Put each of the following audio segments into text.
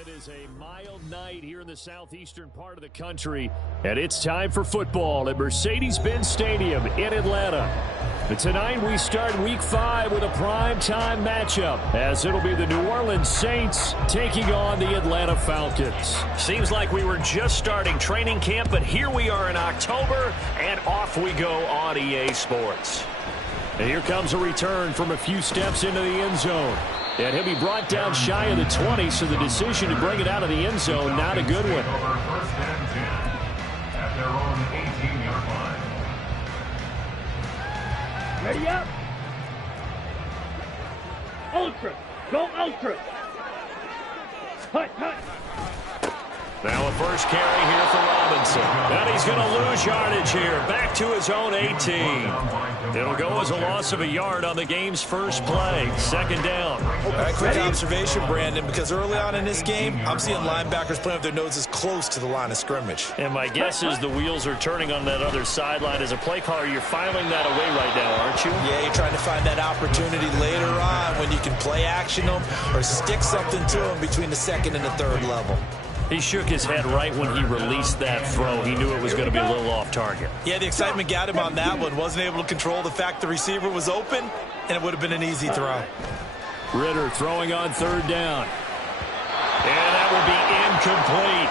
It is a mild night here in the southeastern part of the country, and it's time for football at Mercedes-Benz Stadium in Atlanta. And tonight we start Week 5 with a primetime matchup, as it'll be the New Orleans Saints taking on the Atlanta Falcons. Seems like we were just starting training camp, but here we are in October, and off we go on EA Sports. And here comes a return from a few steps into the end zone. And he'll be brought down shy of the 20, so the decision to bring it out of the end zone, not a good one. At their own 18-yard line. Ready up. Ultra. Go ultra. Hut, hut. Now a first carry here for Robinson. And he's going to lose yardage here. Back to his own 18. It'll go as a loss of a yard on the game's first play. Second down. All right, quick observation, Brandon, because early on in this game, I'm seeing linebackers playing with their noses close to the line of scrimmage. And my guess is the wheels are turning on that other sideline. As a play caller, you're filing that away right now, aren't you? Yeah, you're trying to find that opportunity later on when you can play action them or stick something to them between the second and the third level. He shook his head right when he released that throw. He knew it was going to be a little off target. Yeah, the excitement got him on that one. Wasn't able to control the fact the receiver was open, and it would have been an easy throw. Ritter throwing on third down. And that will be incomplete.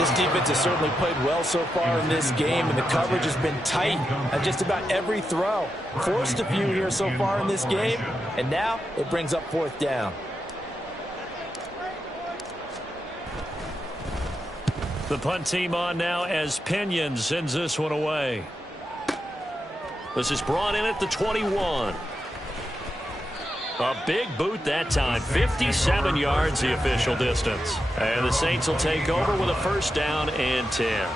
This defense has certainly played well so far in this game, and the coverage has been tight on just about every throw. Forced a few here so far in this game, and now it brings up fourth down. The punt team on now as Pinion sends this one away. This is brought in at the 21. A big boot that time. 57 yards the official distance. And the Saints will take over with a first down and 10.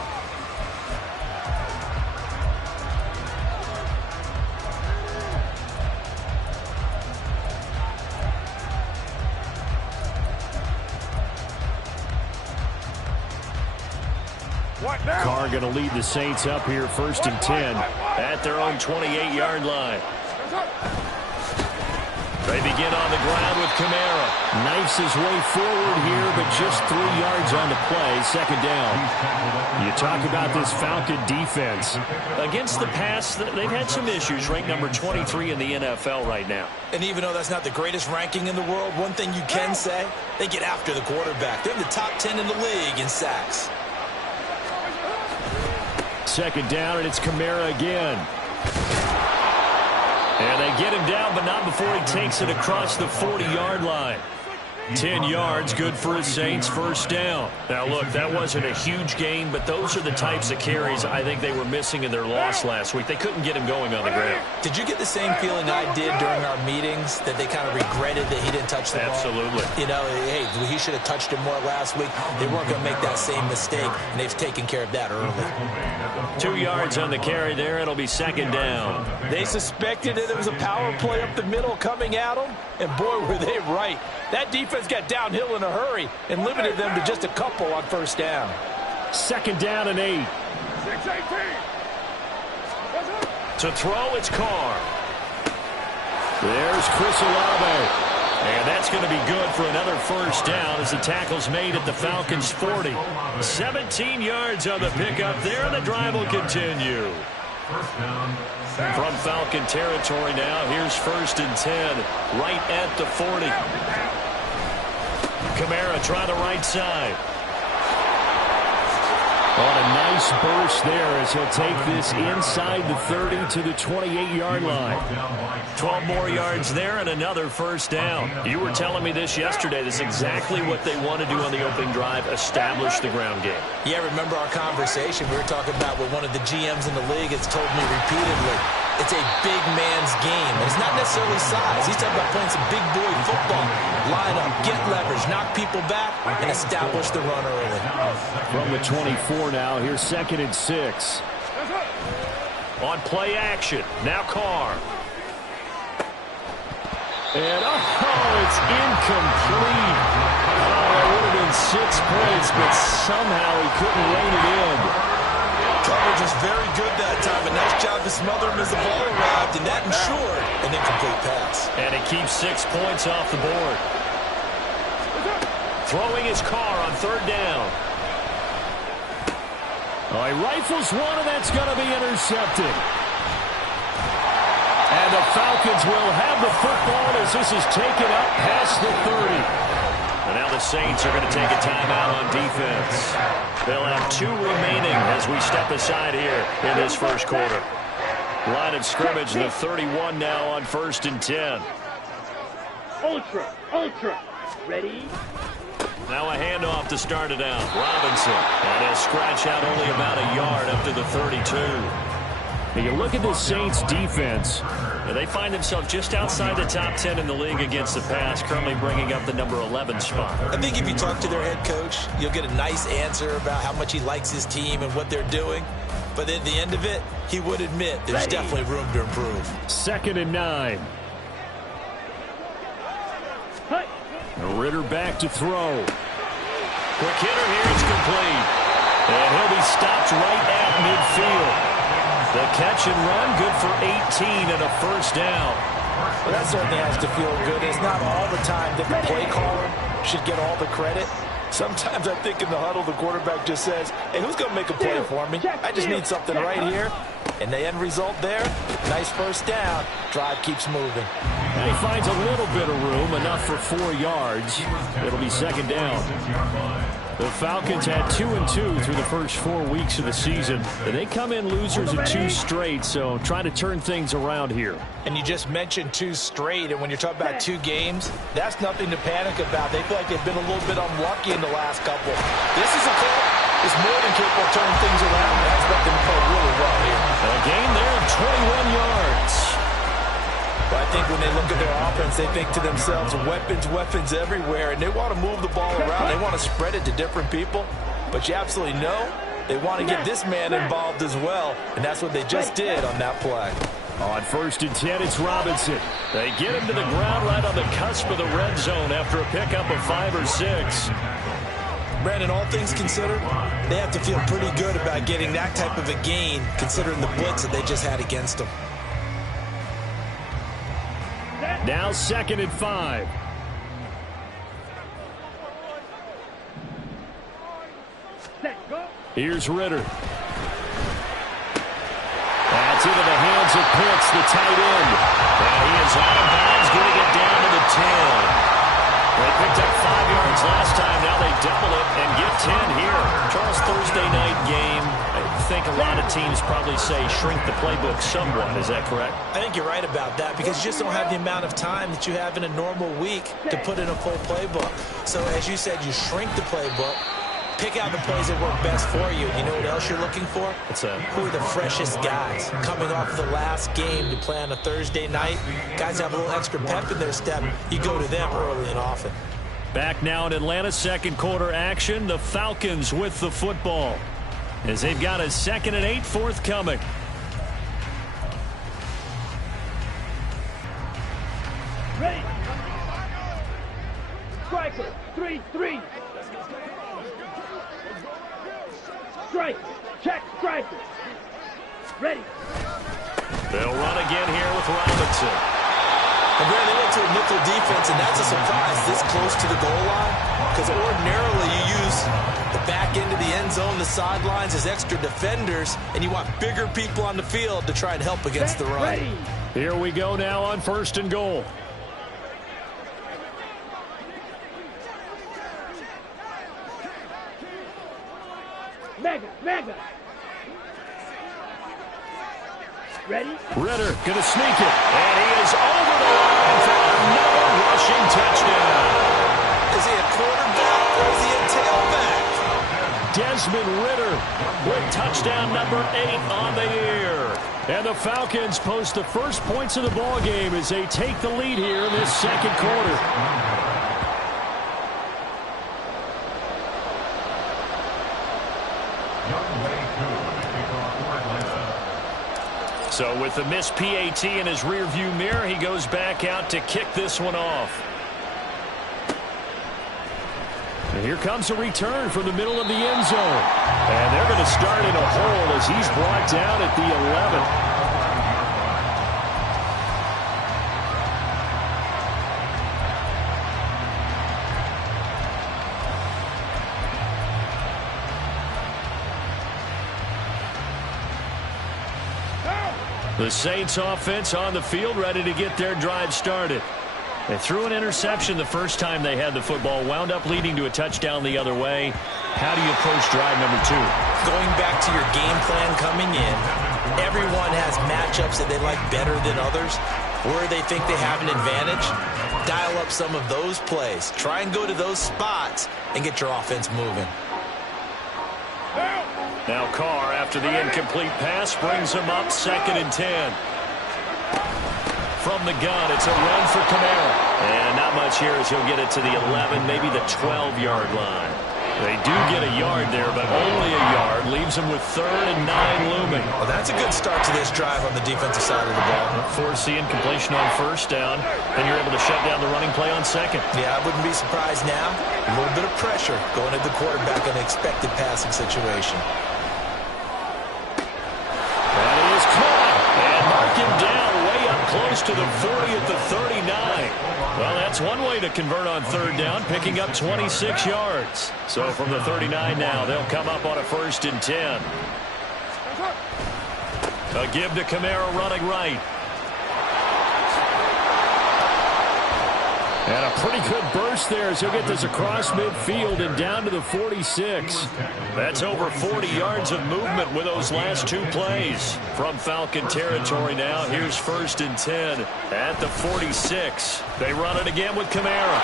Carr going to lead the Saints up here first and 10 at their own 28-yard line. They begin on the ground with Kamara. Knifes his way forward here, but just 3 yards on the play. Second down. You talk about this Falcon defense. Against the pass, they've had some issues. Ranked number 23 in the NFL right now. And even though that's not the greatest ranking in the world, one thing you can say, they get after the quarterback. They're in the top 10 in the league in sacks. Second down, and it's Kamara again. And they get him down, but not before he takes it across the 40-yard line. 10 yards, good for his Saints, first down. Now, look, that wasn't a huge gain, but those are the types of carries I think they were missing in their loss last week. They couldn't get him going on the ground. Did you get the same feeling I did during our meetings, that they kind of regretted that he didn't touch the ball? Absolutely. You know, hey, he should have touched it more last week. They weren't going to make that same mistake, and they've taken care of that early. 2 yards on the carry there. It'll be second down. They suspected that it was a power play up the middle coming at them, and boy, were they right. That defense got downhill in a hurry and limited them to just a couple on first down. Second down and 8. 6-18. To throw, it's Carr. There's Chris Olave. And that's going to be good for another first down as the tackle's made at the Falcons' 40. 17 yards on the pickup there, and the drive will continue. From Falcon territory now, here's first and 10, right at the 40. Kamara try the right side. On a nice burst there as he'll take this inside the 30 to the 28-yard line. 12 more yards there and another first down. You were telling me this yesterday. This is exactly what they want to do on the opening drive, establish the ground game. Yeah, remember our conversation? We were talking about what one of the GMs in the league has told me repeatedly. It's a big man's game. And it's not necessarily size. He's talking about playing some big boy football. Line up, get leverage, knock people back, and establish the run early. From the 24 now, here's second and 6. On play action, now Carr. And, it's incomplete. That would have been 6 points, but somehow he couldn't rein it in. Coverage was very good that time. A nice job to smother him as the ball arrived, and that ensured an incomplete pass. And it keeps 6 points off the board. throwing his car on third down. Oh, he rifles one, and that's going to be intercepted. And the Falcons will have the football as this is taken up past the 30. And now the Saints are going to take a timeout on defense. They'll have 2 remaining as we step aside here in this first quarter. Line of scrimmage, the 31 now on 1st and 10. Ultra, ultra. Ready? Now a handoff to start it out. Robinson. And he'll scratch out only about a yard up to the 32. And you look at the Saints defense. And they find themselves just outside the top 10 in the league against the pass, currently bringing up the number 11 spot. I think if you talk to their head coach, you'll get a nice answer about how much he likes his team and what they're doing. But at the end of it, he would admit there's definitely room to improve. 2nd and 9. Ritter back to throw. Quick hitter here, it's complete. And he'll be stopped right at midfield. The catch and run, good for 18 and a first down. Well, that certainly has to feel good. It's not all the time that the play caller should get all the credit. Sometimes I think in the huddle, the quarterback just says, hey, who's going to make a play for me? I just need something right here. And the end result there, nice first down. Drive keeps moving. And he finds a little bit of room, enough for 4 yards. It'll be 2nd down. The Falcons had 2-2 through the first 4 weeks of the season. And they come in losers of 2 straight, so trying to turn things around here. And you just mentioned 2 straight, and when you're talking about 2 games, that's nothing to panic about. They feel like they've been a little bit unlucky in the last couple. This is a club that's more than capable of turning things around. I expect them to play really well here. A gain there of 21 yards. But I think when they look at their offense, they think to themselves, weapons everywhere, and they want to move the ball around. They want to spread it to different people. But you absolutely know they want to get this man involved as well, and that's what they just did on that play. On 1st and 10, it's Robinson. They get him to the ground right on the cusp of the red zone after a pickup of 5 or 6. Brandon, all things considered, they have to feel pretty good about getting that type of a gain, considering the blitz that they just had against them. Now 2nd and 5. Here's Ritter. That's into the hands of Pitts, the tight end. And he is out of bounds, getting it down to the 10. They picked up 5 yards last time. Now they double it and get 10 here. Charles, Thursday night game. I think a lot of teams probably say shrink the playbook somewhat. Is that correct? I think you're right about that because you just don't have the amount of time that you have in a normal week to put in a full playbook. So as you said, you shrink the playbook. Pick out the plays that work best for you. You know what else you're looking for? Who are the freshest guys coming off the last game to play on a Thursday night? Guys have a little extra pep in their step. You go to them early and often. Back now in Atlanta, 2nd quarter action. The Falcons with the football as they've got a 2nd and 8 forthcoming. Ready. Striker. 3-3. Strike. Check striker. Ready. They'll run again here with Robinson. And Brandon, they went to a nickel defense, and that's a surprise this close to the goal line because ordinarily you use the back end of the end zone, the sidelines as extra defenders, and you want bigger people on the field to try and help against the run. Ready. Here we go now on 1st and goal. Mega. Ready? Ritter gonna sneak it. And he is over the line for another rushing touchdown. Is he a quarterback or is he a tailback? Desmond Ritter with touchdown number 8 on the year. And the Falcons post the first points of the ball game as they take the lead here in this 2nd quarter. So with the missed PAT in his rearview mirror, he goes back out to kick this one off. And here comes a return from the middle of the end zone. And they're going to start in a hole as he's brought down at the 11. The Saints offense on the field, ready to get their drive started. They threw an interception the first time they had the football, wound up leading to a touchdown the other way. How do you approach drive number 2? Going back to your game plan coming in, everyone has matchups that they like better than others, where they think they have an advantage. Dial up some of those plays. Try and go to those spots and get your offense moving. Now Carr, after the incomplete pass, brings him up 2nd and 10. From the gun, it's a run for Kamara. And not much here as he'll get it to the 11, maybe the 12-yard line. They do get a yard there, but only a yard. Leaves them with 3rd and 9 looming. Well, that's a good start to this drive on the defensive side of the ball. Force the incompletion on 1st down, then you're able to shut down the running play on 2nd. Yeah, I wouldn't be surprised now. A little bit of pressure going at the quarterback in an expected passing situation. That is caught. And mark him down way up close to the 40 at the 39. Well, that's one way to convert on 3rd down, picking up 26 yards. So from the 39 now, they'll come up on a 1st and 10. A give to Kamara running right. And a pretty good burst there as he'll get this across midfield and down to the 46. That's over 40 yards of movement with those last 2 plays. From Falcon territory now, here's 1st and 10 at the 46. They run it again with Kamara.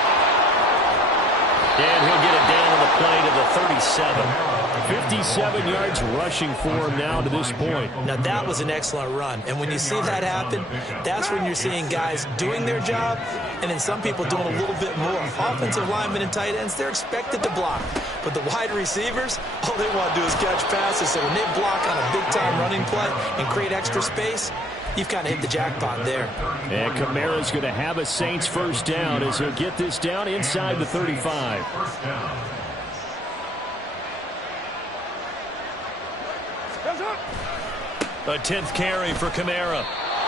And he'll get it down on the play to the 37. 57 yards rushing for him now to this point. Now, that was an excellent run. And when you see that happen, that's when you're seeing guys doing their job and then some people doing a little bit more. Offensive linemen and tight ends, they're expected to block. But the wide receivers, all they want to do is catch passes. So when they block on a big-time running play and create extra space, you've kind of hit the jackpot there. And Kamara's going to have a Saints 1st down as he'll get this down inside the 35. A 10th carry for Kamara.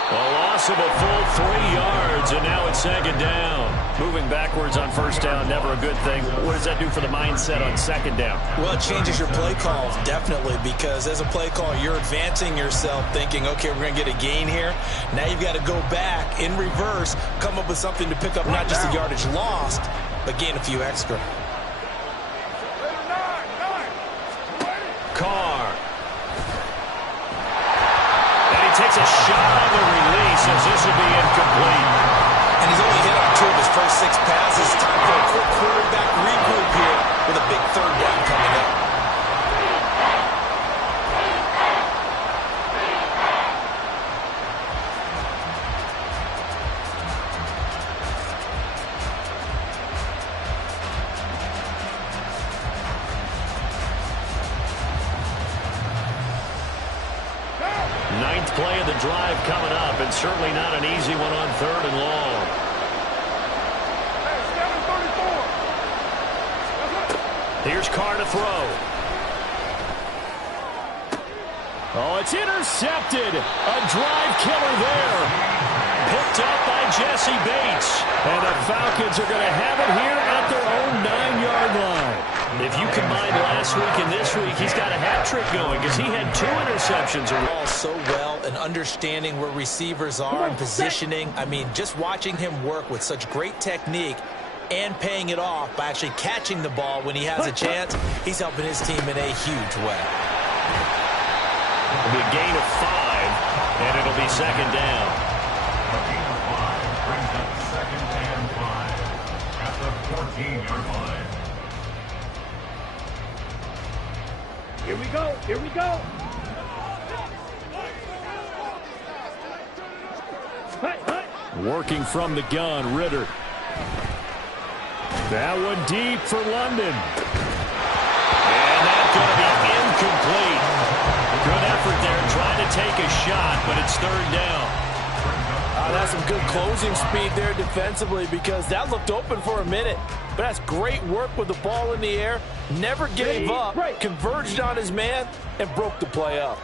A loss of a full 3 yards, and now it's 2nd down. Moving backwards on 1st down, never a good thing. What does that do for the mindset on 2nd down? Well, it changes your play calls, definitely, because as a play call, you're advancing yourself thinking, okay, we're going to get a gain here. Now you've got to go back in reverse, come up with something to pick up not just the yardage lost, but gain a few extra. Carr. Takes a shot on the release as this will be incomplete. And he's only hit on 2 of his first 6 passes. Time for a quick quarterback regroup here with a big 3rd down coming up. Play of the drive coming up, and certainly not an easy one on 3rd and long. Here's Carr to throw. Oh, it's intercepted. A drive killer there. Picked up by Jesse Bates. And the Falcons are going to have it here at their own 9-yard line. If you combine last week and this week, he's got a hat trick going because he had 2 interceptions. All so well and understanding where receivers are and positioning. I mean, just watching him work with such great technique and paying it off by actually catching the ball when he has a chance, he's helping his team in a huge way. It'll be a gain of 5, and it'll be 2nd down. A gain of 5 brings up 2nd and 5 at the 14-yard line. Here we go. Here we go. Working from the gun, Ritter. That one deep for London. And that's going to be incomplete. Good effort there trying to take a shot, but it's 3rd down. That's some good closing speed there defensively because that looked open for a minute. But that's great work with the ball in the air. Never gave up, converged on his man, and broke the play up.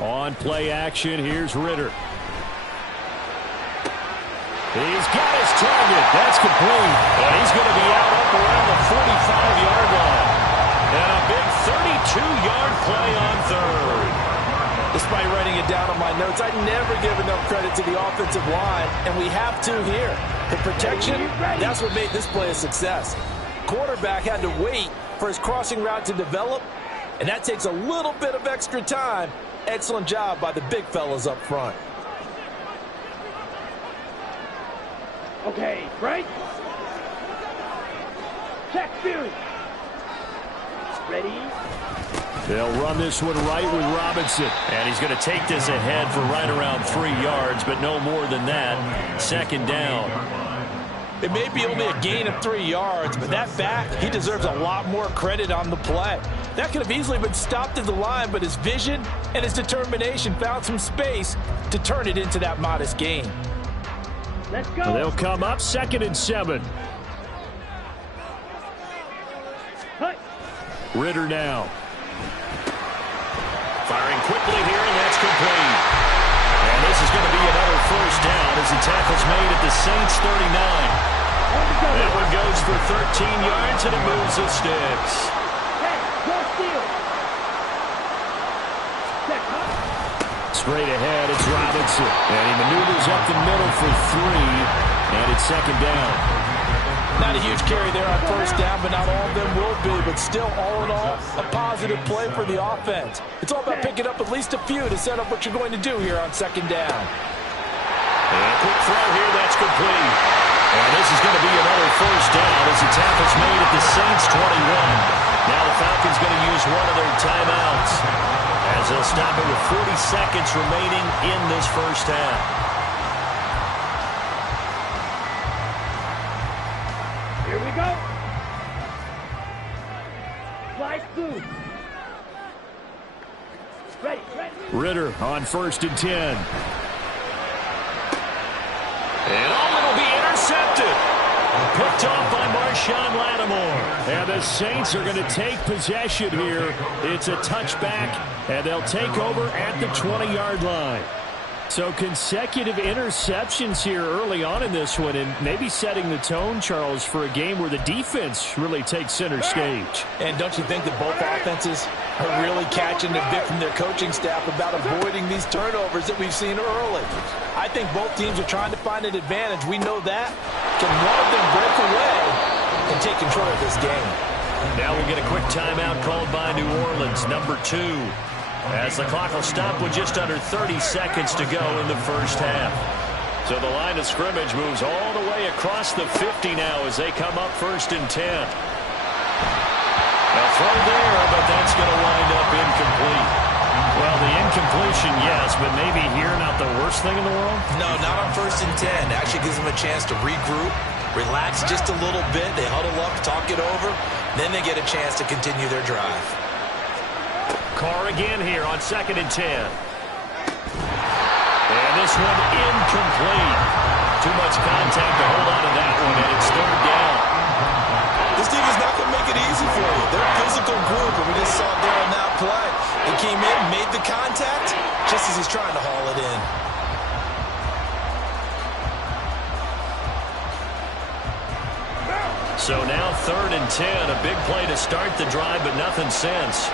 On play action, here's Ritter. He's got his target. That's complete. And he's going to be out up around the 45-yard line. And a big 32-yard play on third. Despite writing it down on my notes, I never give enough credit to the offensive line, and we have to here. The protection, that's what made this play a success. Quarterback had to wait for his crossing route to develop, and that takes a little bit of extra time. Excellent job by the big fellas up front. Okay, right? Check, Fury. Ready? They'll run this one right with Robinson. And he's going to take this ahead for right around 3 yards, but no more than that. Second down. It may be only a gain of 3 yards, but that back, he deserves a lot more credit on the play. That could have easily been stopped at the line, but his vision and his determination found some space to turn it into that modest gain. Let's go. They'll come up 2nd and 7. Hut. Ritter now. Firing quickly here, and that's complete. And this is going to be another first down as the tackle's made at the Saints 39. That one goes for 13 yards, and it moves the sticks. Hey, go steal. Check, huh? Straight ahead, it's Robinson. And he maneuvers up the middle for 3. And it's 2nd down. Not a huge carry there on first down, but not all of them will be. But still, all in all, a positive play for the offense. It's all about picking up at least a few to set up what you're going to do here on 2nd down. And a quick throw here, that's complete. And this is going to be another first down as the tackle's made at the Saints 21. Now the Falcons going to use one of their timeouts as they'll stop it with 40 seconds remaining in this first half. Here we go. Fly through. Ready, ready. Ritter on 1st and 10. And it'll be intercepted. Picked off by Marshawn Lattimore. And the Saints are going to take possession here. It's a touchback, and they'll take over at the 20-yard line. So consecutive interceptions here early on in this one, and maybe setting the tone, Charles, for a game where the defense really takes center stage. And don't you think that both offenses are really catching a bit from their coaching staff about avoiding these turnovers that we've seen early? I think both teams are trying to find an advantage. We know that. Can one of them break away and take control of this game? Now we'll get a quick timeout called by New Orleans, number 2. As the clock will stop with just under 30 seconds to go in the first half. So the line of scrimmage moves all the way across the 50 now as they come up 1st and 10. A throw there, but that's going to wind up incomplete. Well, the incompletion, yes, but maybe here not the worst thing in the world? No, not on 1st and 10. Actually gives them a chance to regroup, relax just a little bit. They huddle up, talk it over. Then they get a chance to continue their drive. Carr again here on 2nd and 10. And this one incomplete. Too much contact to hold on to that one, and it's 3rd down. This team is not going to make it easy for you. They're a physical group, and we just saw it there on that play. They came in, made the contact, just as he's trying to haul it in. So now 3rd and 10, a big play to start the drive, but nothing since.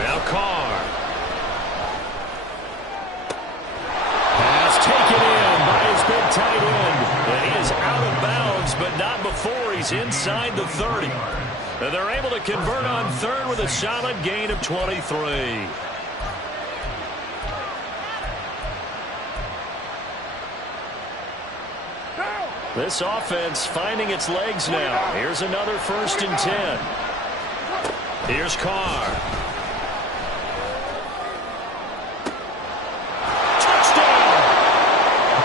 Now Carr. Pass taken in by his big tight end. And he is out of bounds, but not before he's inside the 30. And they're able to convert on 3rd with a solid gain of 23. This offense finding its legs now. Here's another 1st and 10. Here's Carr.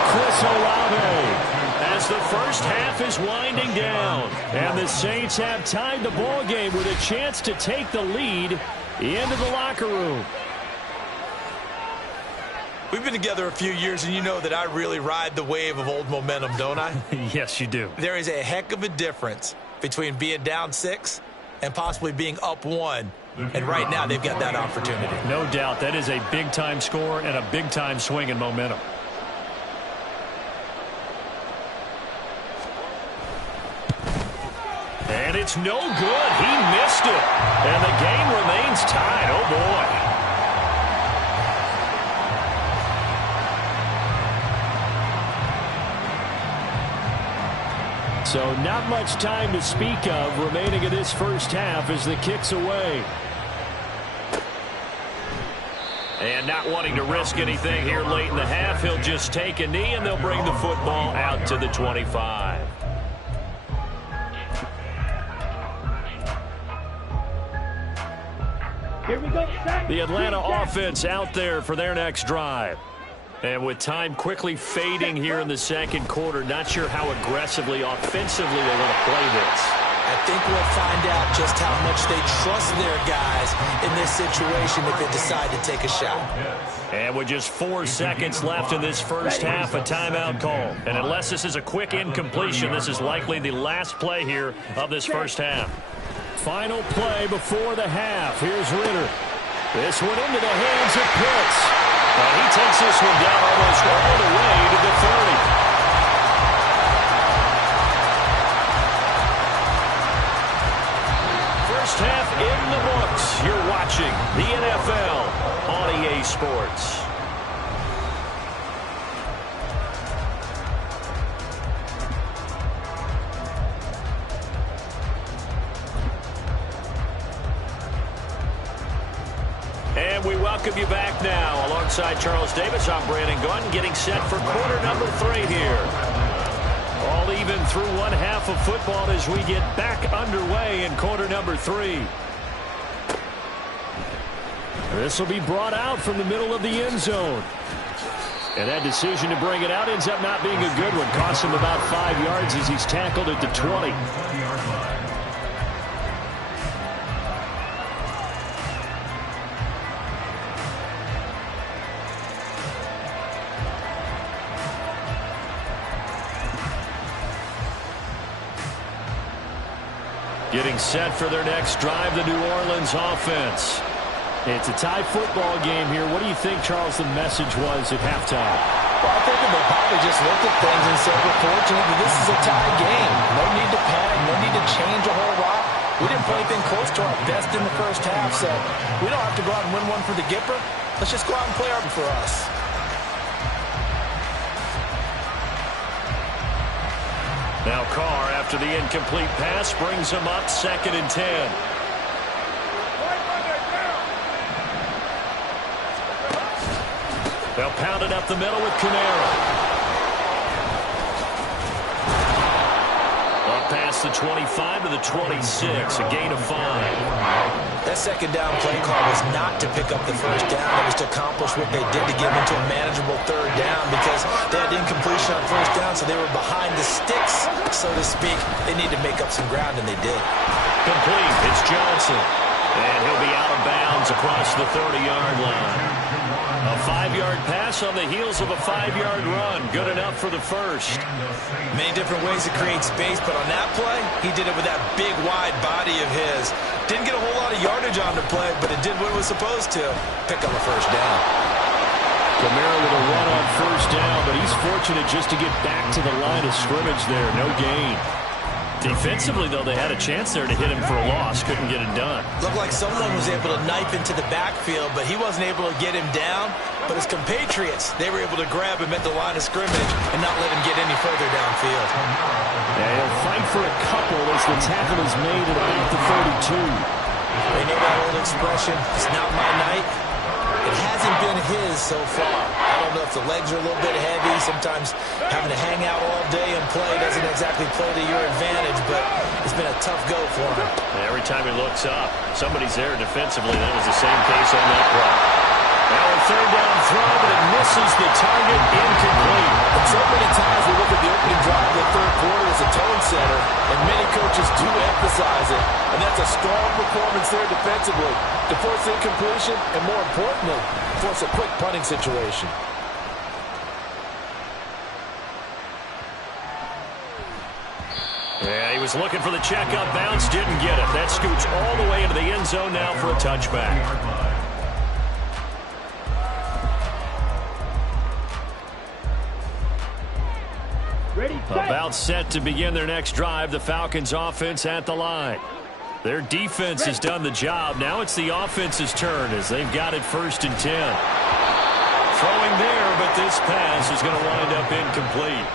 Chris Olave, as the first half is winding down, and the Saints have tied the ball game with a chance to take the lead into the locker room. We've been together a few years, and you know that I really ride the wave of old momentum, don't I? Yes, you do. There is a heck of a difference between being down 6 and possibly being up 1. And right now, they've got that opportunity. No doubt. That is a big-time score and a big-time swing in momentum. it's no good. He missed it. And the game remains tied. Oh, boy. So not much time to speak of remaining in this first half as the kick's away. And not wanting to risk anything here late in the half, he'll just take a knee, and they'll bring the football out to the 25. Here we go. The Atlanta offense out there for their next drive. And with time quickly fading here in the second quarter, not sure how aggressively, offensively they want to play this. I think we'll find out just how much they trust their guys in this situation if they decide to take a shot. And with just 4 seconds left in this first half, a timeout call. And unless this is a quick incompletion, this is likely the last play here of this first half. Final play before the half. Here's Ritter. This one into the hands of Pitts. He takes this one down almost all the way to the 30. First half in the books. You're watching the NFL on EA Sports. And we welcome you back now. Alongside Charles Davis, I'm Brandon Gordon, getting set for quarter number 3 here. All even through one half of football as we get back underway in quarter number 3. This will be brought out from the middle of the end zone. And that decision to bring it out ends up not being a good one. Costs him about 5 yards as he's tackled at the 20. Getting set for their next drive, the New Orleans offense. It's a tie football game here. What do you think, Charles, the message was at halftime? Well, I think they probably just looked at things and said, we're fortunate that this is a tie game. No need to panic, no need to change a whole lot. We didn't play anything close to our best in the first half, so we don't have to go out and win one for the Gipper. Let's just go out and play our for us. Now Carr, after the incomplete pass, brings him up 2nd and 10. They'll pound it up the middle with Kamara. Up past the 25 to the 26, a gain of 5. That second down play call was not to pick up the first down. It was to accomplish what they did to get into a manageable 3rd down because they had incompletion on first down, so they were behind the sticks, so to speak. They need to make up some ground, and they did. Complete. It's Johnson. And he'll be out of bounds across the 30-yard line. A 5-yard pass on the heels of a 5-yard run. Good enough for the first. Many different ways to create space, but on that play, he did it with that big, wide body of his. Didn't get a whole lot of yardage on the play, but it did what it was supposed to. Pick up a first down. Kamara with a run on first down, but he's fortunate just to get back to the line of scrimmage there. No gain. Defensively, though, they had a chance there to hit him for a loss. Couldn't get it done. Looked like someone was able to knife into the backfield, but he wasn't able to get him down. But his compatriots, they were able to grab him at the line of scrimmage and not let him get any further downfield. Yeah, he'll fight for a couple as the tackle is made at about the 32. They know that old expression, it's not my night. It hasn't been his so far. I don't know if the legs are a little bit heavy. Sometimes having to hang out all day and play doesn't exactly play to your advantage, but it's been a tough go for him. Every time he looks up, somebody's there defensively. That was the same case on that play. Now a 3rd down throw, but it misses the target, incomplete. And so many times we look at the opening drive of the 3rd quarter as a tone setter, and many coaches do emphasize it. And that's a strong performance there defensively to force incompletion and, more importantly, force a quick punting situation. Yeah, he was looking for the checkup bounce, didn't get it. That scoots all the way into the end zone now for a touchback. Ready, About set to begin their next drive, the Falcons offense at the line. Their defense has done the job. Now it's the offense's turn as they've got it 1st and 10. Throwing there, but this pass is going to wind up incomplete.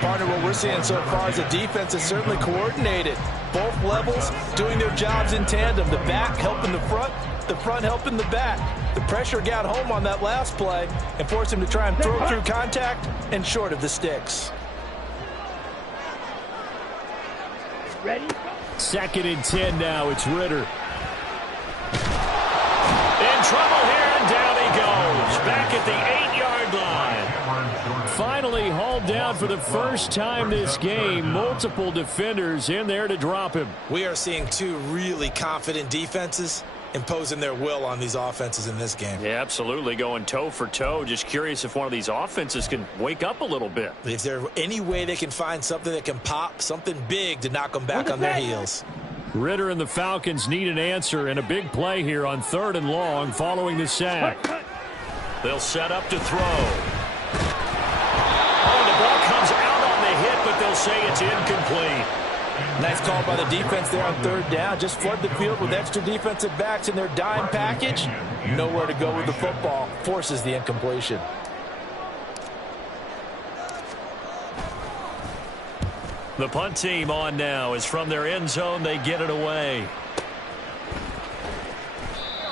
Partner, what we're seeing so far is the defense is certainly coordinated. Both levels doing their jobs in tandem. The back helping the front helping the back. The pressure got home on that last play and forced him to try and throw through contact and short of the sticks. Ready? 2nd and 10 now. It's Ritter. In trouble here, and down he goes. Back at the 8-yard line. Finally hauled down for the first time this game. Multiple defenders in there to drop him. We are seeing two really confident defenses imposing their will on these offenses in this game. Yeah, absolutely, going toe for toe. Just curious if one of these offenses can wake up a little bit. If there's any way they can find something that can pop, something big to knock them back on their heels. Ritter and the Falcons need an answer and a big play here on 3rd and long following the sack. They'll set up to throw. Oh, the ball comes out on the hit, but they'll say it's incomplete. Nice call by the defense there on 3rd down. Just flood the field with extra defensive backs in their dime package. Nowhere to go with the football. Forces the incompletion. The punt team on now is from their end zone. They get it away.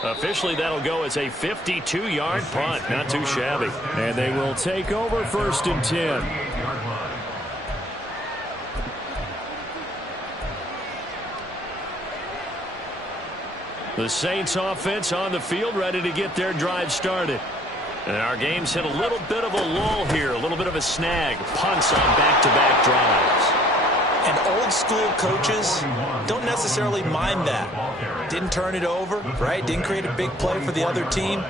Officially, that'll go as a 52-yard punt. Not too shabby. And they will take over 1st and 10. The Saints offense on the field ready to get their drive started. And our game's hit a little bit of a lull here, a little bit of a snag. Punts on back-to-back drives. And old school coaches don't necessarily mind that. Didn't turn it over, right? Didn't create a big play for the other team.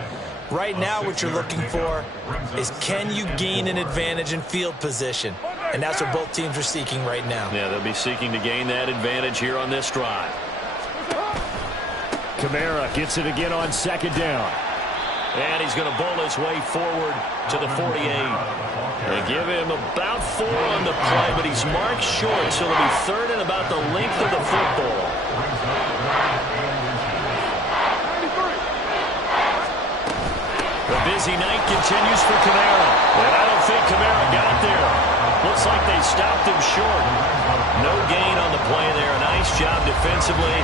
Right now what you're looking for is, can you gain an advantage in field position? And that's what both teams are seeking right now. Yeah, they'll be seeking to gain that advantage here on this drive. Kamara gets it again on 2nd down. And he's going to bowl his way forward to the 48. They give him about 4 on the play, but he's marked short, so it'll be 3rd and about the length of the football. The busy night continues for Kamara. And I don't think Kamara got there. Looks like they stopped him short. No gain on the play there. A nice job defensively.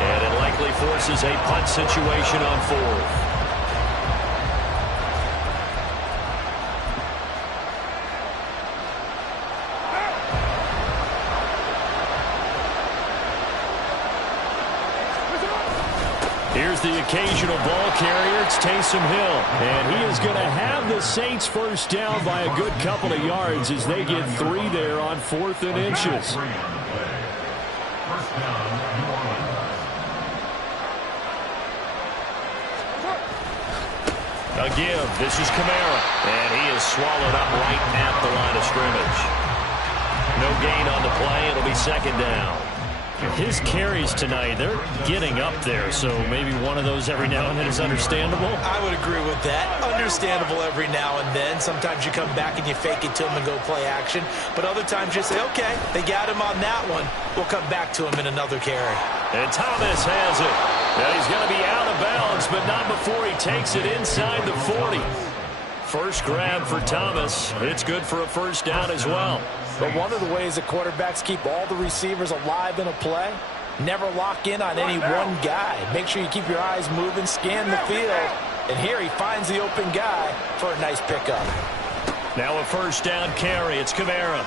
And it likely forces a punt situation on 4th. Here's the occasional ball carrier. It's Taysom Hill. And he is going to have the Saints 1st down by a good couple of yards as they get 3 there on 4th and inches. A give. This is Kamara. And he is swallowed up right at the line of scrimmage. No gain on the play. It'll be 2nd down. His carries tonight, they're getting up there, so maybe one of those every now and then is understandable. I would agree with that. Understandable every now and then. Sometimes you come back and you fake it to him and go play action. But other times you say, okay, they got him on that one. We'll come back to him in another carry. And Thomas has it. Now he's going to be out of bounds, but not before he takes it inside the 40. First grab for Thomas. It's good for a 1st down as well. But one of the ways that quarterbacks keep all the receivers alive in a play, never lock in on any one guy. Make sure you keep your eyes moving, scan the field. And here he finds the open guy for a nice pickup. Now a 1st down carry. It's Kamara.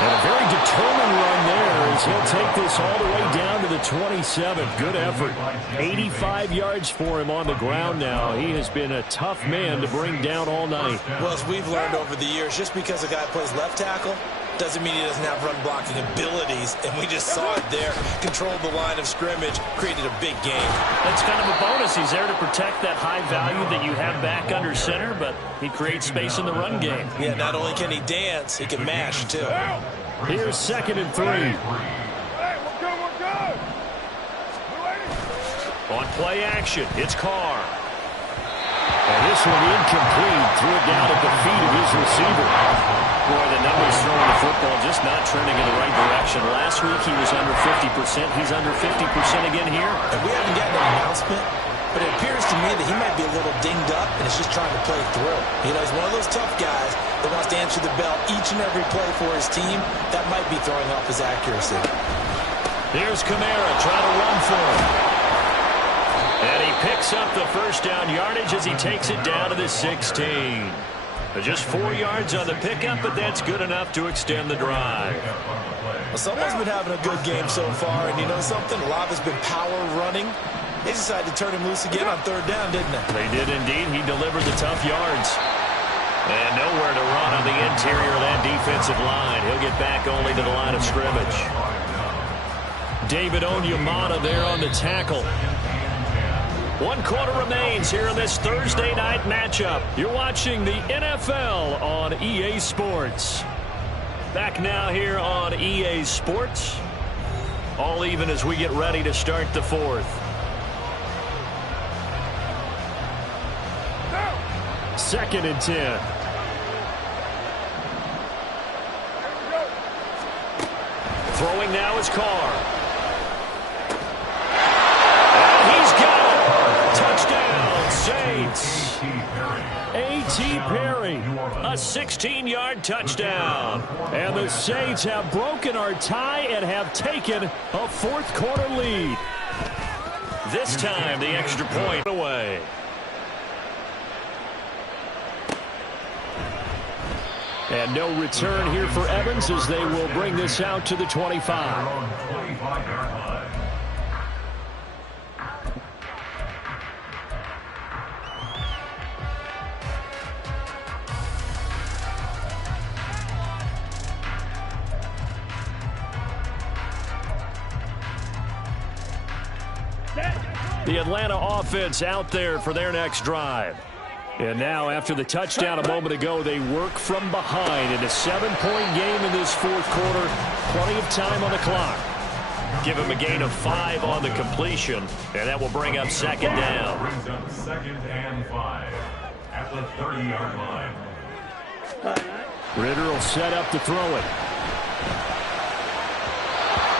And a very determined run there as he'll take this all the way down to the 27. Good effort. 85 yards for him on the ground now. He has been a tough man to bring down all night. Well, as we've learned over the years, just because a guy plays left tackle doesn't mean he doesn't have run blocking abilities. And we just saw it there. Controlled the line of scrimmage, created a big game. That's kind of a bonus. He's there to protect that high value that you have back under center, but he creates space in the run game. Yeah, not only can he dance, he can mash too. Here's 2nd and 3. On play action, it's Carr. And this one incomplete. Threw it down at the feet of his receiver. Boy, the numbers throwing the football just not trending in the right direction. Last week he was under 50%. He's under 50% again here. And we haven't gotten an announcement, but it appears to me that he might be a little dinged up and is just trying to play through. You know, he's one of those tough guys that wants to answer the bell each and every play for his team. That might be throwing off his accuracy. Here's Kamara trying to run for him. And he picks up the first down yardage as he takes it down to the 16. Just 4 yards on the pickup, but that's good enough to extend the drive. Well, someone's been having a good game so far, and you know something? A lot has been power running. They decided to turn him loose again on third down, didn't they? They did indeed. He delivered the tough yards. And nowhere to run on the interior of that defensive line. He'll get back only to the line of scrimmage. David Onyemata there on the tackle. 1 quarter remains here in this Thursday night matchup. You're watching the NFL on EA Sports. Back now here on EA Sports. All even as we get ready to start the fourth. Second and 10. Throwing now is Carr. And he's got it. Touchdown, Saints. A.T. Perry. A 16-yard touchdown. And the Saints have broken our tie and have taken a fourth quarter lead. This time the extra point away. And no return here for Evans as they will bring this out to the 25. The Atlanta offense out there for their next drive. And now, after the touchdown a moment ago, they work from behind in a 7-point game in this fourth quarter. Plenty of time on the clock. Give him a gain of 5 on the completion, and that will bring up second down. Brings up 2nd and 5 at the 30-yard line. Ritter will set up to throw it.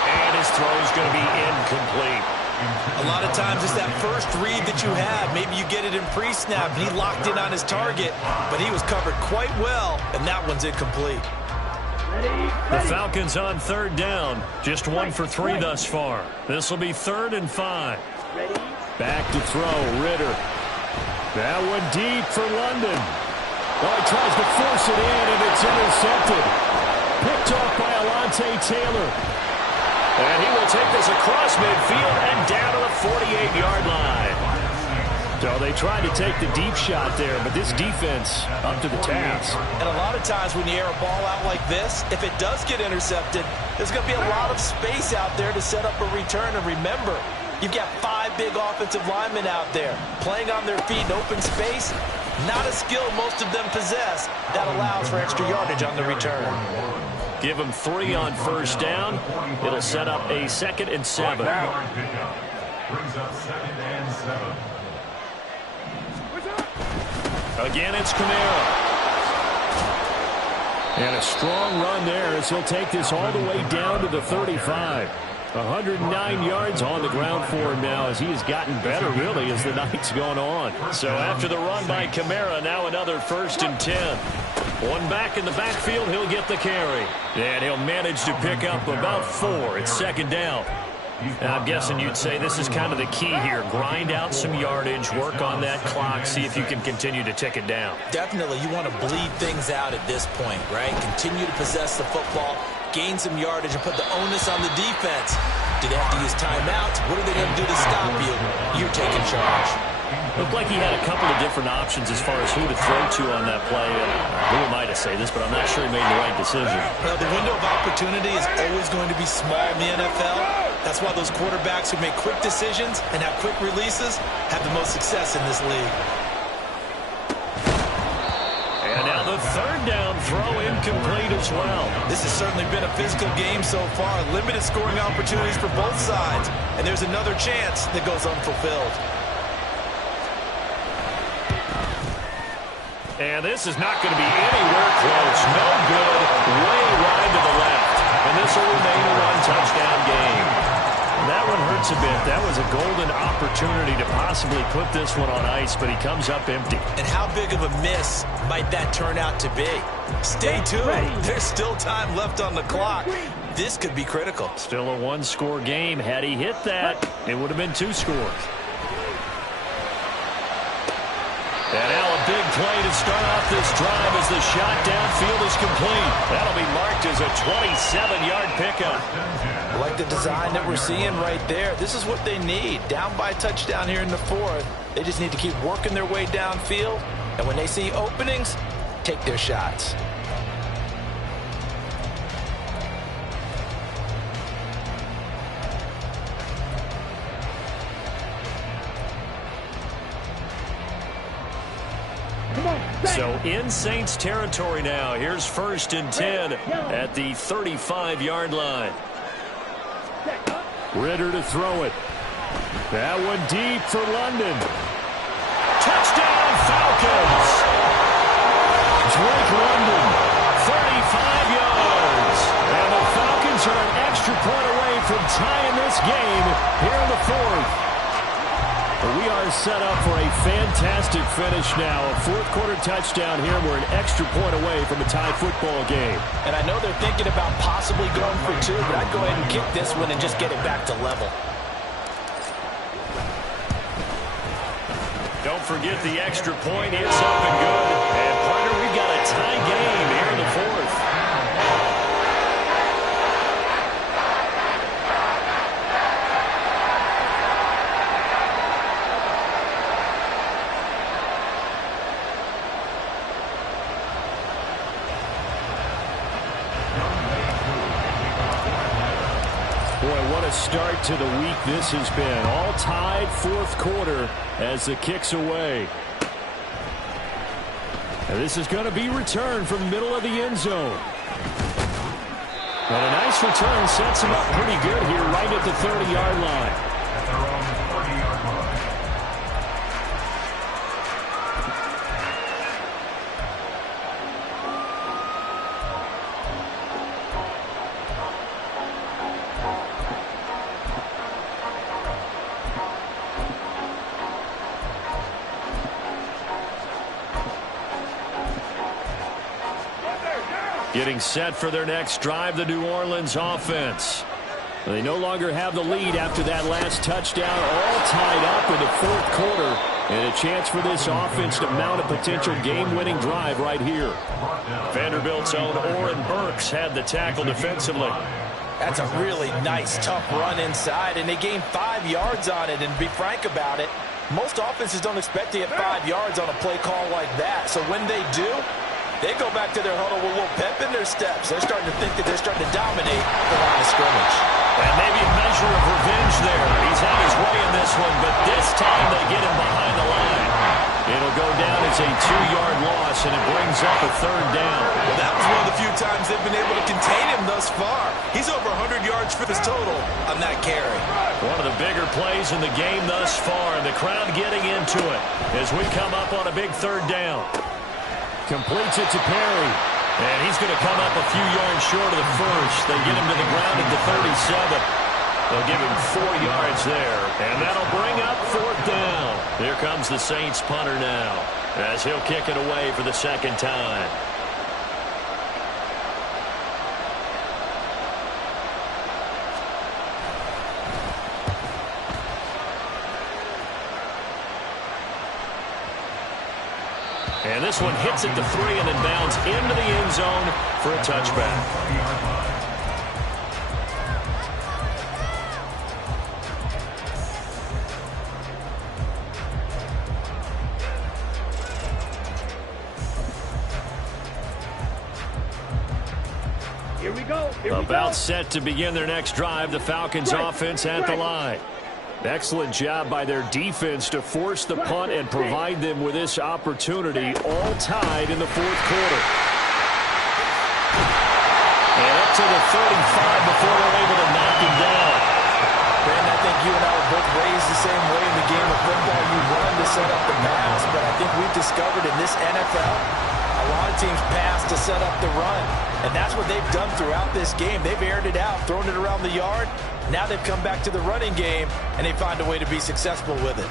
And his throw is going to be incomplete. A lot of times it's that first read that you have. Maybe you get it in pre-snap, and he locked in on his target, but he was covered quite well, and that one's incomplete. The Falcons on third down. Just 1 for 3 thus far. This will be 3rd and 5. Back to throw, Ritter. That one deep for London. Oh, he tries to force it in, and it's intercepted. Picked off by Alontae Taylor. And he will take this across midfield and down to the 48-yard line. So they tried to take the deep shot there, but this defense up to the task. And a lot of times when you air a ball out like this, if it does get intercepted, there's going to be a lot of space out there to set up a return. And remember, you've got 5 big offensive linemen out there playing on their feet in open space. Not a skill most of them possess that allows for extra yardage on the return. Give him 3 on first down. It'll set up a 2nd and 7. Brings up 2nd and 7. Again, it's Kamara. And a strong run there as he'll take this all the way down to the 35. 109 yards on the ground for him now as he has gotten better, really, as the night's gone on. So after the run by Kamara, now another 1st and 10. One back in the backfield, he'll get the carry. And he'll manage to pick up about 4. It's 2nd down. And I'm guessing you'd say this is kind of the key here. Grind out some yardage, work on that clock, see if you can continue to tick it down. Definitely, you want to bleed things out at this point, right? Continue to possess the football, gain some yardage, and put the onus on the defense. Do they have to use timeouts? What are they going to do to stop you? You're taking charge. Looked like he had a couple of different options as far as who to throw to on that play. Who am I to say this, but I'm not sure he made the right decision. Well, the window of opportunity is always going to be small in the NFL. That's why those quarterbacks who make quick decisions and have quick releases have the most success in this league. And now the 3rd down throw incomplete as well. This has certainly been a physical game so far. Limited scoring opportunities for both sides. And there's another chance that goes unfulfilled. And this is not going to be anywhere close. No good. Way wide to the left. And this will remain a one-touchdown game. That one hurts a bit. That was a golden opportunity to possibly put this one on ice, but he comes up empty. And how big of a miss might that turn out to be? Stay tuned. There's still time left on the clock. This could be critical. Still a one-score game. Had he hit that, it would have been 2 scores. And now a big play to start off this drive as the shot downfield is complete. That'll be marked as a 27-yard pickup. I like the design that we're seeing right there. This is what they need. Down by a touchdown here in the 4th. They just need to keep working their way downfield. And when they see openings, take their shots. So in Saints territory now. Here's 1st and 10 at the 35-yard line. Ritter to throw it. That one deep for London. Touchdown Falcons! Drake London, 35 yards. And the Falcons are an extra point away from tying this game here in the 4th. We are set up for a fantastic finish now. A 4th-quarter touchdown here. We're an extra point away from a tie football game. And I know they're thinking about possibly going for 2, but I'd go ahead and kick this one and just get it back to level. Don't forget the extra point. It's up and good. And, partner, we've got a tie game here in the 4th. Start to the week this has been. All tied 4th quarter as the kick's away. And this is going to be returned from the middle of the end zone. And a nice return sets him up pretty good here right at the 30-yard line. At their own 40-yard line. Getting set for their next drive, the New Orleans offense. They no longer have the lead after that last touchdown, all tied up in the 4th quarter. And a chance for this offense to mount a potential game-winning drive right here. Vanderbilt's own Oren Burks had the tackle defensively. That's a really nice, tough run inside, and they gained 5 yards on it. And to be frank about it, most offenses don't expect to get 5 yards on a play call like that. So when they do, they go back to their huddle with a little pep in their steps. They're starting to think that they're starting to dominate the line of scrimmage. And maybe a measure of revenge there. He's had his way in this one, but this time they get him behind the line. It'll go down as a 2-yard loss, and it brings up a 3rd down. Well, that was one of the few times they've been able to contain him thus far. He's over 100 yards for his total on that carry. One of the bigger plays in the game thus far, and the crowd getting into it as we come up on a big 3rd down. Completes it to Perry. And he's going to come up a few yards short of the 1st. They get him to the ground at the 37. They'll give him 4 yards there. And that'll bring up 4th down. Here comes the Saints punter now as he'll kick it away for the 2nd time. And this one hits at the 3 and then bounds into the end zone for a touchback. Here we go. About set to begin their next drive, the Falcons offense at the line. Excellent job by their defense to force the punt and provide them with this opportunity, all tied in the 4th quarter. And up to the 35 before they're able to knock him down. Brandon, I think you and I were both raised the same way in the game of football. You run to set up the pass, but I think we've discovered in this NFL, a lot of teams pass to set up the run. And that's what they've done throughout this game. They've aired it out, thrown it around the yard. Now they've come back to the running game, and they find a way to be successful with it.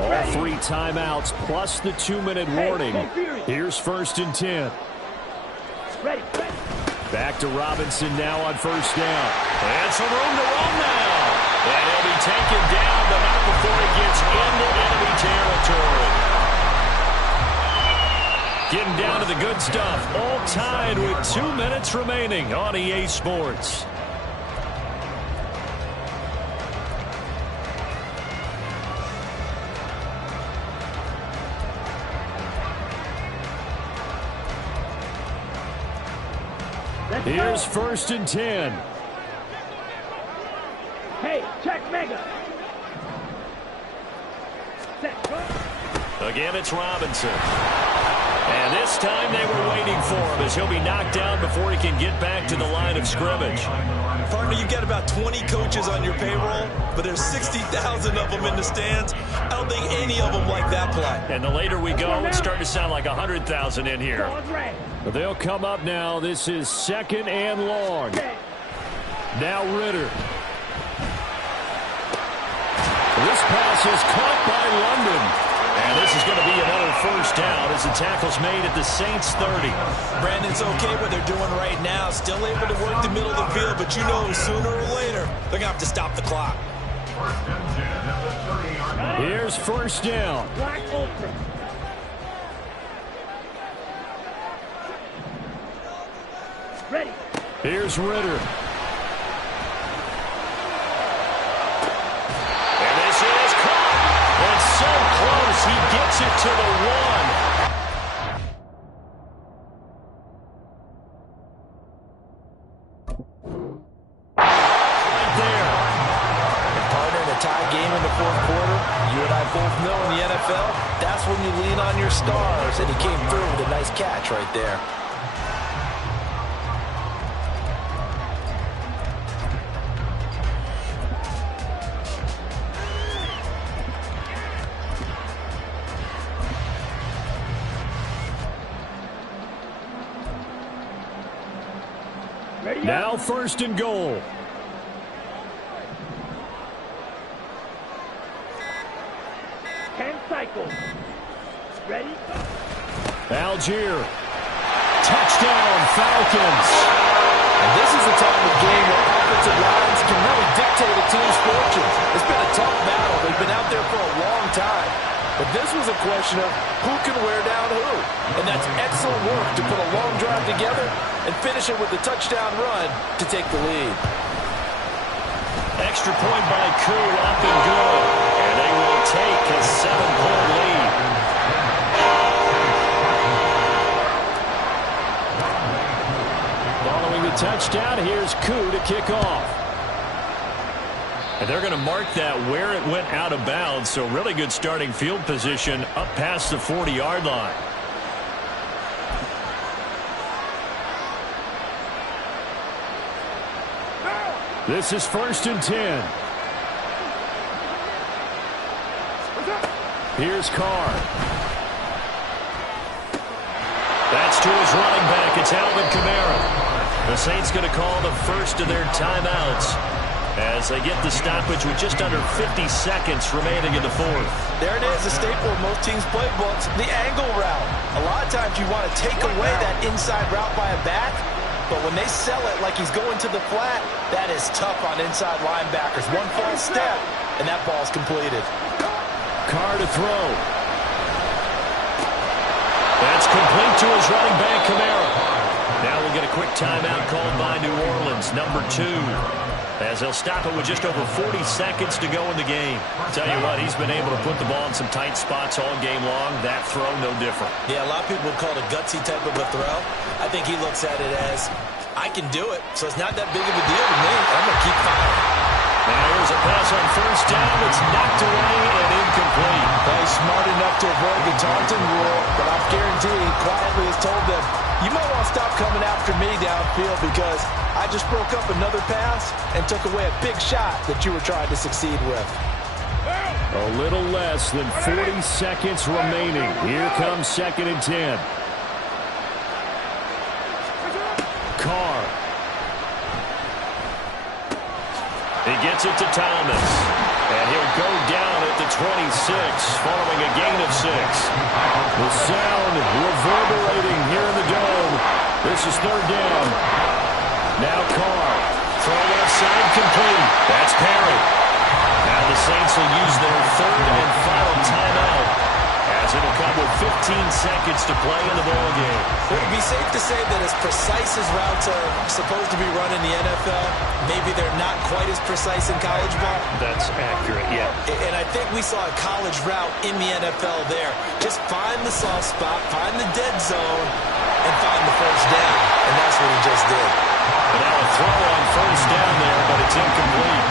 All 3 timeouts plus the 2-minute warning. Here's 1st and 10. Back to Robinson now on 1st down. And some room to run now. And he'll be taken down, but not before he gets into enemy territory. Getting down to the good stuff. All tied with 2 minutes remaining on EA Sports. Here's 1st and 10. Hey, check Mega. Again, it's Robinson. And this time they were waiting for him as he'll be knocked down before he can get back to the line of scrimmage. Partner, you've got about 20 coaches on your payroll, but there's 60,000 of them in the stands. I don't think any of them like that play. And the later we go, it's starting to sound like 100,000 in here. They'll come up now. This is 2nd and long. Now Ritter. This pass is caught by London. And this is going to be another 1st down as the tackle's made at the Saints 30. Brandon's okay what they're doing right now. Still able to work the middle of the field, but you know sooner or later they're going to have to stop the clock. Here's 1st down. Black Ultra. Ready. Here's Ritter. And this is caught. It's so close. He gets it to the 1. Right there. And partner, in a tie game in the 4th quarter, you and I both know in the NFL, that's when you lean on your stars, and he came through with a nice catch right there. Now 1st and goal. Cycles. Ready? Algier. Touchdown, Falcons. And this is the type of game where offensive lines can really dictate a team's fortunes. It's been a tough battle. They've been out there for a long time. But this was a question of who can wear down who. And that's excellent work to put a long drive together and finish it with a touchdown run to take the lead. Extra point by Koo, up and good. And they will take a 7-point lead. Following the touchdown, here's Koo to kick off. And they're going to mark that where it went out of bounds, so really good starting field position up past the 40-yard line. This is 1st and 10. Here's Carr. That's to his running back. It's Alvin Kamara. The Saints going to call the first of their timeouts as they get the stoppage with just under 50 seconds remaining in the 4th. There it is, a staple of most teams' playbooks, the angle route. A lot of times you want to take away that inside route by a back, but when they sell it like he's going to the flat, that is tough on inside linebackers. One false step, and that ball's completed. Carr to throw. That's complete to his running back, Kamara. Now we'll get a quick timeout called by New Orleans, number 2. As they'll stop it with just over 40 seconds to go in the game. Tell you what, he's been able to put the ball in some tight spots all game long. That throw, no different. Yeah, a lot of people would call it a gutsy type of a throw. I think he looks at it as, I can do it, so it's not that big of a deal to me. I'm going to keep firing. Now here's a pass on 1st down. It's knocked away and incomplete. Well, he's smart enough to avoid the taunting rule, but I guarantee he quietly has told them, you might want to stop coming after me downfield because I just broke up another pass and took away a big shot that you were trying to succeed with. A little less than 40 seconds remaining. Here comes 2nd and 10. Carr. He gets it to Thomas. And he'll go down at the 26 following a gain of 6. The sound reverberating here in the dome. This is 3rd down. Now Carr. Throw left side complete. That's Perry. Now the Saints will use their 3rd and final timeout, as it'll come with 15 seconds to play in the ballgame. It would be safe to say that as precise as routes are supposed to be run in the NFL, maybe they're not quite as precise in college ball. That's accurate, yeah. And I think we saw a college route in the NFL there. Just find the soft spot, find the dead zone, and find the first down. And that's what he just did. And now a throw on first down there, but it's incomplete.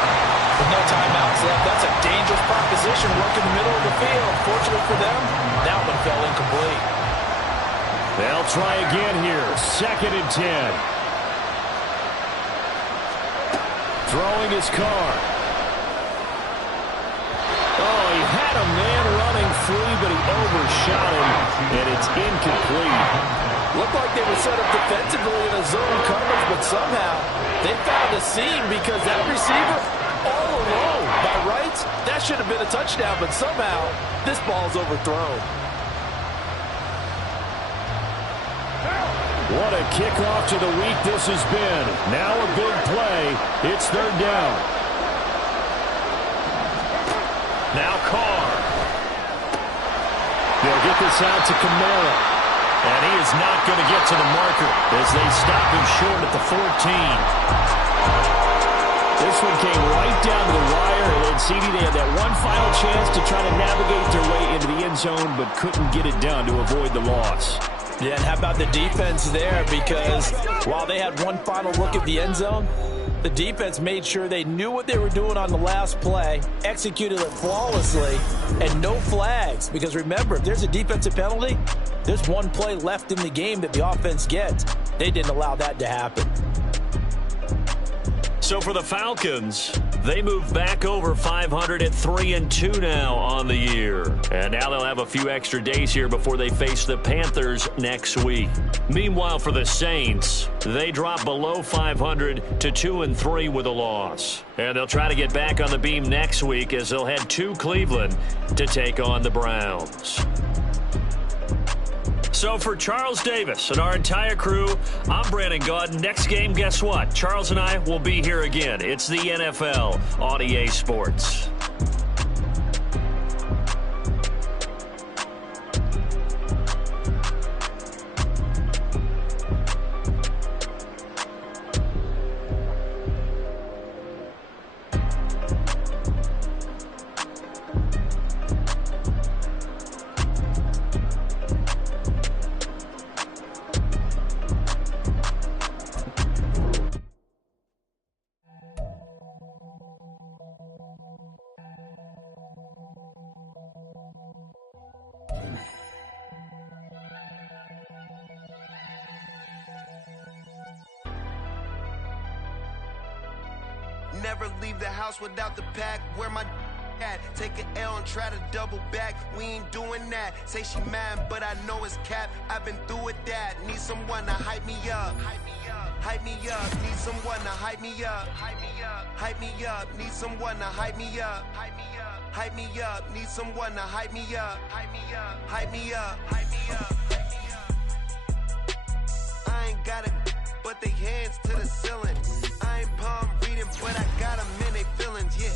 With no timeouts left, that's a dangerous proposition. Work in the middle of the field. Fortunately for them, that one fell incomplete. They'll try again here. 2nd and 10. Throwing his Carr. Oh, he had a man running free, but he overshot him, and it's incomplete. Looked like they were set up defensively in a zone coverage, but somehow they found a seam because that receiver all alone. By rights, that should have been a touchdown, but somehow this ball's overthrown. What a kickoff to the week this has been. Now a big play. It's 3rd down. Now Carr. They'll get this out to Kamara. And he is not going to get to the marker as they stop him short at the 14. This one came right down to the wire, and CD, they had that one final chance to try to navigate their way into the end zone, but couldn't get it done to avoid the loss. Yeah, and how about the defense there? Because while they had one final look at the end zone, the defense made sure they knew what they were doing on the last play, executed it flawlessly, and no flags. Because remember, if there's a defensive penalty, there's one play left in the game that the offense gets. They didn't allow that to happen. So for the Falcons, they move back over 500 at 3-2 now on the year. And now they'll have a few extra days here before they face the Panthers next week. Meanwhile, for the Saints, they drop below 500 to 2-3 with a loss. And they'll try to get back on the beam next week as they'll head to Cleveland to take on the Browns. So for Charles Davis and our entire crew, I'm Brandon Gaudin. Next game, guess what? Charles and I will be here again. It's the NFL on EA Sports. Never leave the house without the pack. Where my at? Take an L and try to double back. We ain't doing that. Say she mad, but I know it's cap. I've been through with that. Need someone to hype me up. Hype me up. Need someone to hype me up. Hype me up. Need someone to hype me up. Hype me up. Need someone to hype me up. Hype me up. Hype me up. Hype me up. I ain't got it, but they hands to the ceiling. I ain't palm reading, but I got them in they feelings, yeah.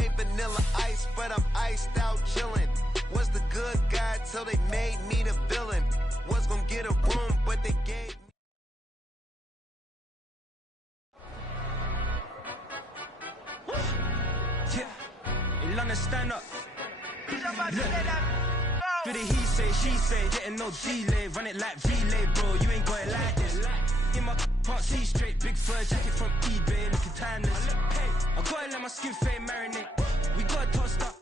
Ain't vanilla ice, but I'm iced out chillin'. Was the good guy till they made me the villain. Was gonna get a room, but they gave me. Yeah, London stand up. For the he say, she say, getting no delay, run it like relay, bro, you ain't got it like this. In my can't see straight, big fur jacket from eBay, looking timeless. I gotta let my skin fade marinate, we got tossed up.